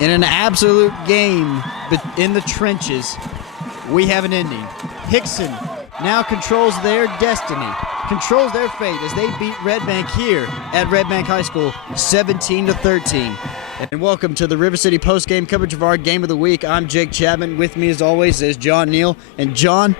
In an absolute game in the trenches, we have an ending. Hixson now controls their destiny, controls their fate as they beat Red Bank here at Red Bank High School 17-13. And welcome to the River City post-game coverage of our game of the week. I'm Jake Chapman. With me as always is John Neal. And John,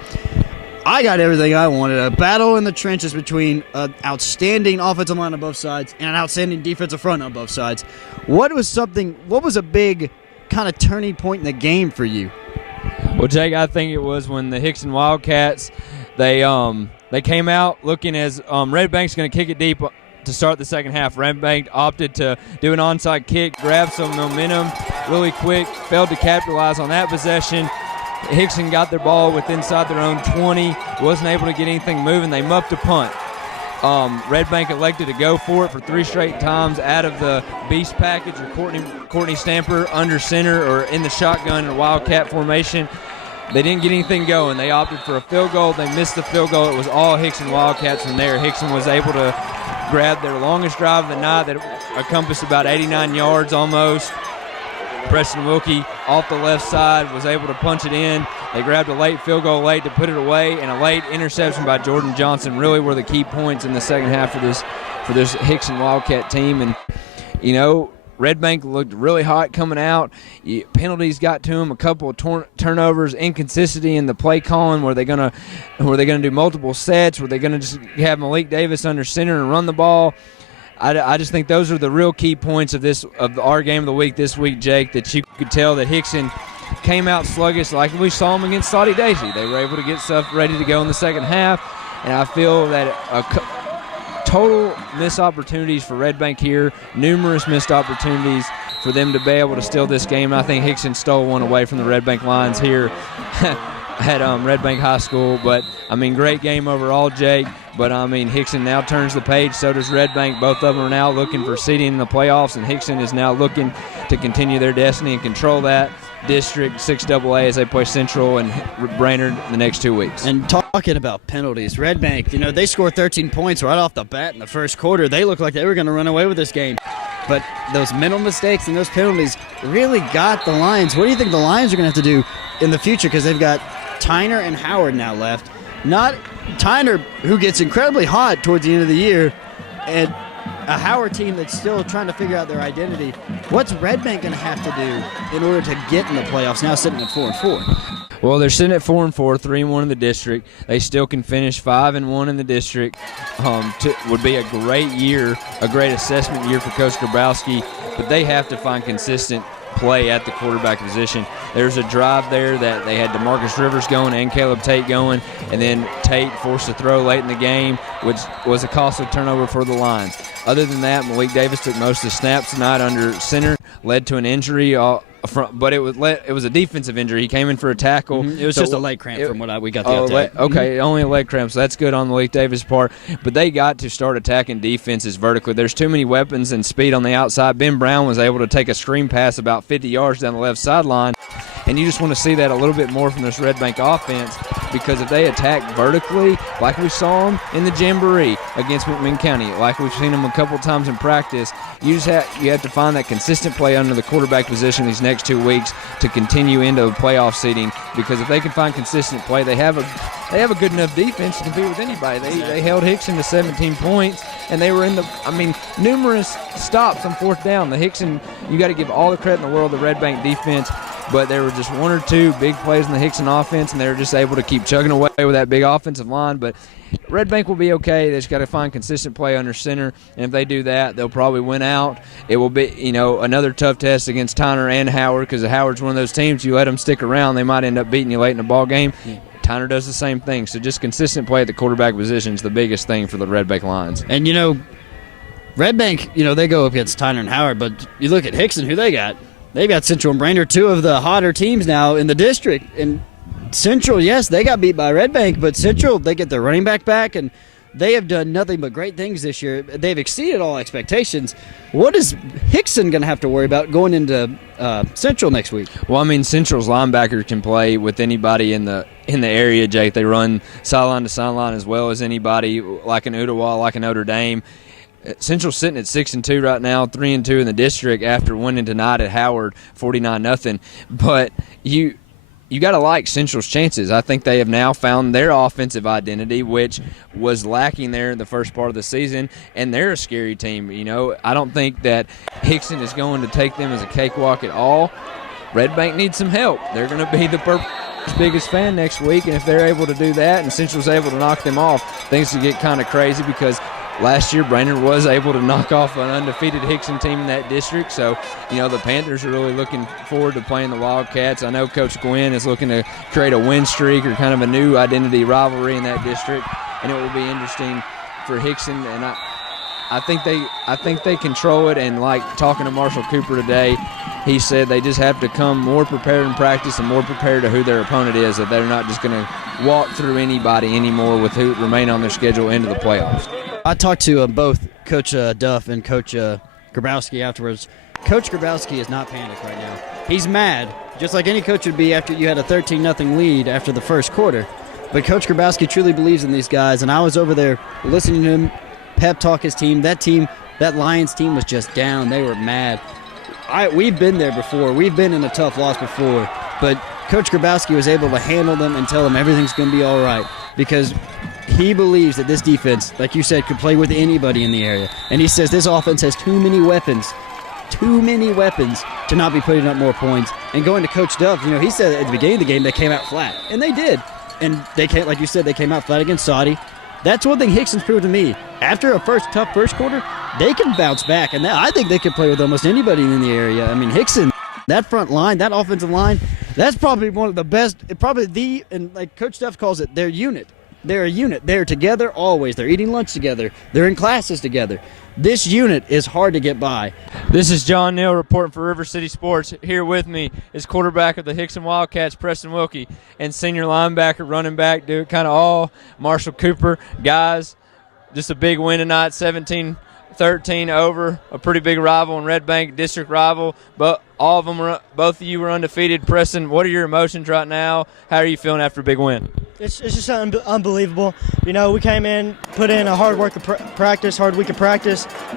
I got everything I wanted. A battle in the trenches between an outstanding offensive line on both sides and an outstanding defensive front on both sides. What was a big kind of turning point in the game for you? Well, Jake, I think it was when the Hixson Wildcats, they came out looking as Red Bank's going to kick it deep to start the second half. Red Bank opted to do an onside kick, grab some momentum really quick, failed to capitalize on that possession. Hixson got their ball inside their own 20, wasn't able to get anything moving. They muffed a punt. Red Bank elected to go for it for 3 straight times out of the beast package, or Courtney Stamper under center or in the shotgun in a Wildcat formation. They didn't get anything going. They opted for a field goal. They missed the field goal. It was all Hixson Wildcats from there. Hixson was able to grab their longest drive of the night that encompassed about 89 yards almost. Preston Wilkie off the left side was able to punch it in. They grabbed a late field goal late to put it away, and a late interception by Jordan Johnson really were the key points in the second half for this Hixson Wildcat team. And, you know, Red Bank looked really hot coming out. Penalties got to them, a couple of turnovers, inconsistency in the play calling. Were they gonna do multiple sets? Were they gonna just have Malik Davis under center and run the ball? I just think those are the real key points of our game of the week this week, Jake, that you could tell that Hixson came out sluggish like we saw them against Saudi Daisy. They were able to get stuff ready to go in the second half, and I feel that total missed opportunities for Red Bank here, numerous missed opportunities for them to be able to steal this game. I think Hixson stole one away from the Red Bank Lions here at Red Bank High School. But, I mean, great game overall, Jake. But, I mean, Hixson now turns the page. So does Red Bank. Both of them are now looking for seeding in the playoffs, and Hixson is now looking to continue their destiny and control that district 6AA as they play Central and Brainerd the next 2 weeks. And talking about penalties, Red Bank, they scored 13 points right off the bat in the first quarter. They looked like they were going to run away with this game. But those mental mistakes and those penalties really got the Lions. What do you think the Lions are going to have to do in the future? Because they've got Tyner and Howard now left. Not Tyner, who gets incredibly hot towards the end of the year, and a Howard team that's still trying to figure out their identity. What's Red Bank going to have to do in order to get in the playoffs, now sitting at 4-4? Well, they're sitting at 4-4, 3-1 in the district. They still can finish 5-1 in the district. Would be a great year, a great assessment year for Coach Grabowski, but they have to find consistent play at the quarterback position. There's a drive there that they had DeMarcus Rivers going and Caleb Tate going, and then Tate forced to throw late in the game, which was a costly turnover for the Lions. Other than that, Malik Davis took most of the snaps tonight under center, led to an injury, but it was a defensive injury. He came in for a tackle. Mm-hmm. It was just a leg cramp from what we got the update. Okay, only a leg cramp, so that's good on Malik Davis' part. But they got to start attacking defenses vertically. There's too many weapons and speed on the outside. Ben Brown was able to take a screen pass about 50 yards down the left sideline, and you just want to see that a little bit more from this Red Bank offense, because if they attack vertically, like we saw them in the Jamboree against McMinn County, like we've seen them a couple times in practice, you have to find that consistent play under the quarterback position these next 2 weeks to continue into playoff seeding. Because if they can find consistent play, they have a good enough defense to compete with anybody. They held Hixson to 17 points, and they were in numerous stops on fourth down. The Hixson, you got to give all the credit in the world to the Red Bank defense, but there were just 1 or 2 big plays in the Hixson offense, and they were just able to keep chugging away with that big offensive line. But Red Bank will be okay. They just got to find consistent play under center, and if they do that, they'll probably win out. It will be, another tough test against Tyner and Howard, because Howard's one of those teams, you let them stick around, they might end up beating you late in the ball game. Yeah. Tyner does the same thing. So just consistent play at the quarterback position is the biggest thing for the Red Bank Lions. And, Red Bank, they go up against Tyner and Howard, but you look at Hixson, who they got. They've got Central and Brainerd, 2 of the hotter teams now in the district. And Central, yes, they got beat by Red Bank, but Central, they get their running back, and they have done nothing but great things this year. They've exceeded all expectations. What is Hixson going to have to worry about going into Central next week? Well, I mean, Central's linebackers can play with anybody in the area, Jake. They run sideline to sideline as well as anybody, like an Ottawa, like a Notre Dame. Central's sitting at 6-2 right now, 3-2 in the district after winning tonight at Howard 49-0. But you got to like Central's chances. I think they have now found their offensive identity, which was lacking there in the first part of the season, and they're a scary team. I don't think that Hixson is going to take them as a cakewalk at all. Red Bank needs some help. They're going to be the biggest fan next week, and if they're able to do that and Central's able to knock them off, things will get kind of crazy because last year Brainerd was able to knock off an undefeated Hixson team in that district. So, the Panthers are really looking forward to playing the Wildcats. I know Coach Gwynn is looking to create a win streak or kind of a new identity rivalry in that district, and it will be interesting for Hixson. And I think they control it. And like talking to Marshall Cooper today, he said they just have to come more prepared in practice and more prepared to who their opponent is, that they're not just going to walk through anybody anymore with who remain on their schedule into the playoffs. I talked to both Coach Duff and Coach Grabowski afterwards. Coach Grabowski is not panicked right now. He's mad, just like any coach would be after you had a 13-0 lead after the first quarter. But Coach Grabowski truly believes in these guys, and I was over there listening to him pep talk his team. That Lions team was just down. They were mad. We've been there before. We've been in a tough loss before. But Coach Grabowski was able to handle them and tell them everything's going to be all right because he believes that this defense, like you said, could play with anybody in the area. And he says this offense has too many weapons to not be putting up more points. And going to Coach Duff, he said at the beginning of the game they came out flat. And they did. And they came, like you said, they came out flat against Saudi. That's one thing Hixson's proved to me. After a tough first quarter, they can bounce back. And I think they could play with almost anybody in the area. I mean, Hixson, that front line, that offensive line, that's probably one of the best, and like Coach Duff calls it, their unit. They're a unit. They're together always. They're eating lunch together. They're in classes together. This unit is hard to get by. This is John Neal reporting for River City Sports. Here with me is quarterback of the Hixson Wildcats, Preston Wilkie, and senior linebacker, running back, dude, kind of all Marshall Cooper. Guys, just a big win tonight, 17-13 over a pretty big rival in Red Bank, district rival. But both of you were undefeated. Preston, what are your emotions right now? How are you feeling after a big win? It's just unbelievable. We came in, put in a hard week of practice,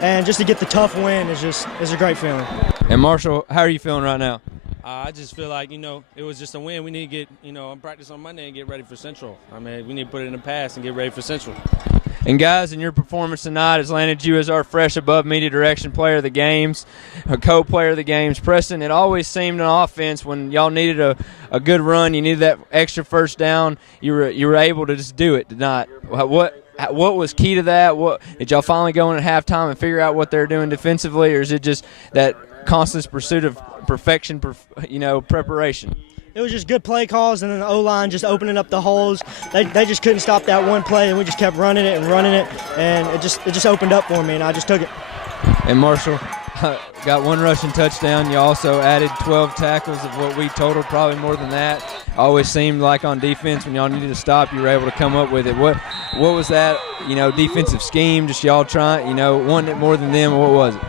and just to get the tough win is a great feeling. And Marshall, how are you feeling right now? I just feel like, it was just a win. We need to get, on practice on Monday and get ready for Central. I mean, we need to put it in the past and get ready for Central. And guys, in your performance tonight has landed you as our fresh above media direction player of the games, a co-player of the games. Preston, it always seemed on offense when y'all needed a good run, you needed that extra first down, you were able to just do it tonight. What was key to that? What did y'all finally go in at halftime and figure out what they're doing defensively, or is it just that constant pursuit of perfection, preparation? It was just good play calls, and then the O-line just opening up the holes. They just couldn't stop that one play, and we just kept running it, and it just opened up for me, and I just took it. And Marshall got one rushing touchdown. You also added 12 tackles of what we totaled, probably more than that. Always seemed like on defense when y'all needed to stop, you were able to come up with it. What was that, defensive scheme, just y'all trying, wanting it more than them, or what was it?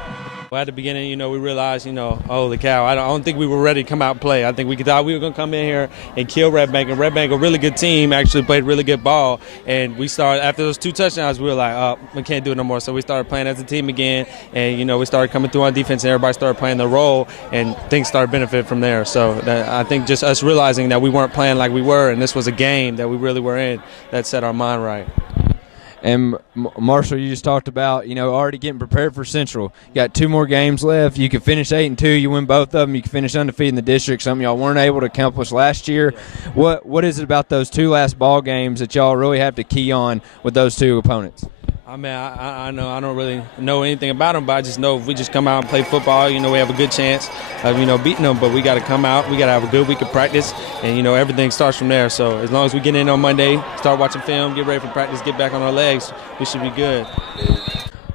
Well, at the beginning, we realized, holy cow, I don't think we were ready to come out and play. I think we thought we were going to come in here and kill Red Bank. And Red Bank, a really good team, actually played really good ball. And we started, after those 2 touchdowns, we were like, oh, we can't do it no more. So we started playing as a team again. And, we started coming through on defense, and everybody started playing their role. And things started benefiting from there. So I think just us realizing that we weren't playing like we were, and this was a game that we really were in, that set our mind right. And Marshall, you just talked about, already getting prepared for Central. You got 2 more games left. You could finish 8-2. You win both of them. You can finish undefeated in the district, something y'all weren't able to accomplish last year. What is it about those 2 last ball games that y'all really have to key on with those 2 opponents? I mean, I know I don't really know anything about them, but I just know if we just come out and play football, we have a good chance of, beating them. But we got to come out. We got to have a good week of practice, and, everything starts from there. So as long as we get in on Monday, start watching film, get ready for practice, get back on our legs, we should be good.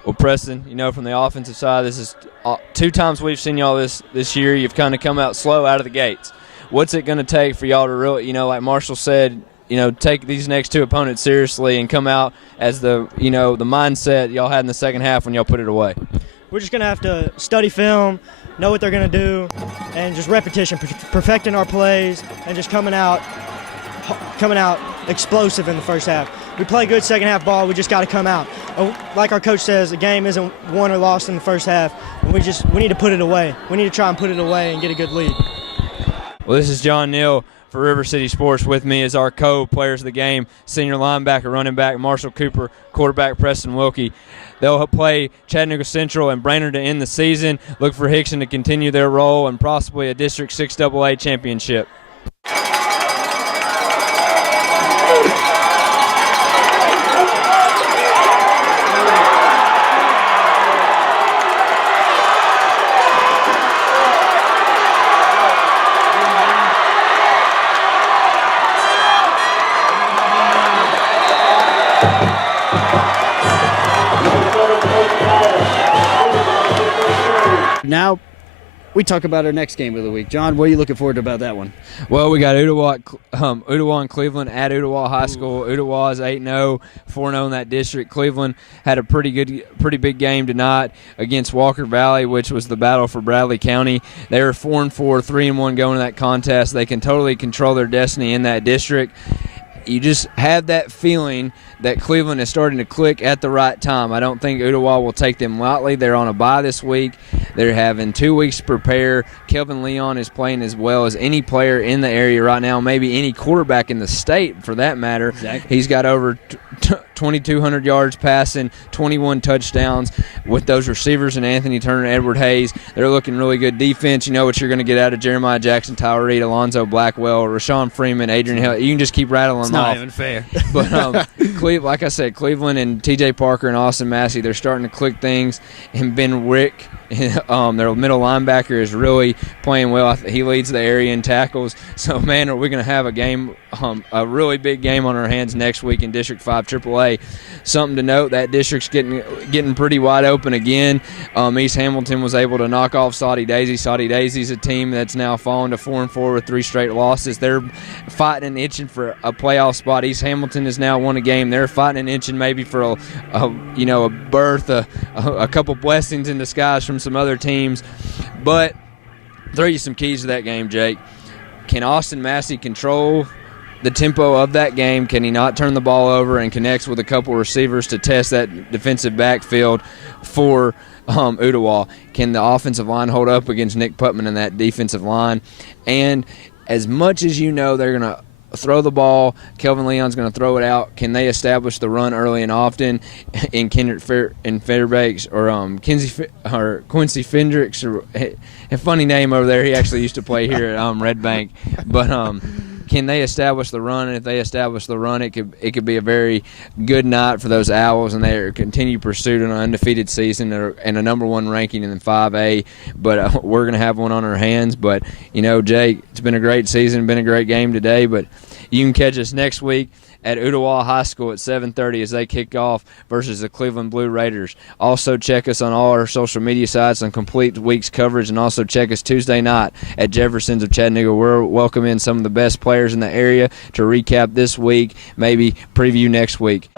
Well, Preston, from the offensive side, this is 2 times we've seen y'all this year. You've kind of come out slow out of the gates. What's it going to take for y'all to really, like Marshall said, take these next 2 opponents seriously and come out as the mindset y'all had in the second half when y'all put it away? We're just going to have to study film, know what they're going to do, and just repetition, perfecting our plays, and just coming out explosive in the first half. We play good second half ball. We just got to come out. like our coach says, the game isn't won or lost in the first half. And we need to put it away. We need to try and put it away and get a good lead. Well, this is John Neal for River City Sports. With me is our co-players of the game, senior linebacker, running back Marshall Cooper, quarterback Preston Wilkie. They'll play Chattanooga Central and Brainerd to end the season. Look for Hixson to continue their role and possibly a District 6 AA championship. Now we talk about our next game of the week. John, what are you looking forward to about that one? Well, we got Ooltewah and Cleveland at Ooltewah High School. Ooltewah is 8-0, 4-0 in that district. Cleveland had a pretty big game tonight against Walker Valley, which was the battle for Bradley County. They were 4-4, 3-1 going to that contest. They can totally control their destiny in that district. You just have that feeling that Cleveland is starting to click at the right time. I don't think Ooltewah will take them lightly. They're on a bye this week. They're having 2 weeks to prepare. Kelvin Leon is playing as well as any player in the area right now, maybe any quarterback in the state for that matter. Exactly. He's got over 2,200 yards passing, 21 touchdowns with those receivers and Anthony Turner, Edward Hayes. They're looking really good defense. You know what you're going to get out of Jeremiah Jackson, Tyler Reed, Alonzo Blackwell, Rashawn Freeman, Adrian Hill. You can just keep rattling them off. Not even fair. But like I said, Cleveland and TJ Parker and Austin Massey, they're starting to click things. And Ben Rick, their middle linebacker, is really playing well. He leads the area in tackles. So, man, are we going to have a game, a really big game on our hands next week in District 5 AAA. Something to note, that district's getting pretty wide open again. East Hamilton was able to knock off Saudi Daisy. Saudi Daisy's a team that's now fallen to 4-4 with 3 straight losses. They're fighting and itching for a playoff spot. East Hamilton has now won a game. They're fighting and itching maybe for a berth, a couple blessings in disguise from some other teams. But throw you some keys to that game, Jake. Can Austin Massey control the tempo of that game? Can he not turn the ball over and connects with a couple receivers to test that defensive backfield for Ooltewah? Can the offensive line hold up against Nick Putman and that defensive line? And as much as you know they're going to throw the ball, Kelvin Leon's going to throw it out. Can they establish the run early and often in Fairbanks or Quincy Fendricks? Or a funny name over there. He actually used to play here at Red Bank. But can they establish the run? And if they establish the run, it could be a very good night for those Owls, and they continue pursuit on an undefeated season and a number 1 ranking in the 5A. But we're going to have one on our hands. But, Jake, it's been a great season, been a great game today. But you can catch us next week at Ooltewah High School at 7:30 as they kick off versus the Cleveland Blue Raiders. Also check us on all our social media sites on complete week's coverage, and also check us Tuesday night at Jefferson's of Chattanooga. We're welcoming some of the best players in the area to recap this week, maybe preview next week.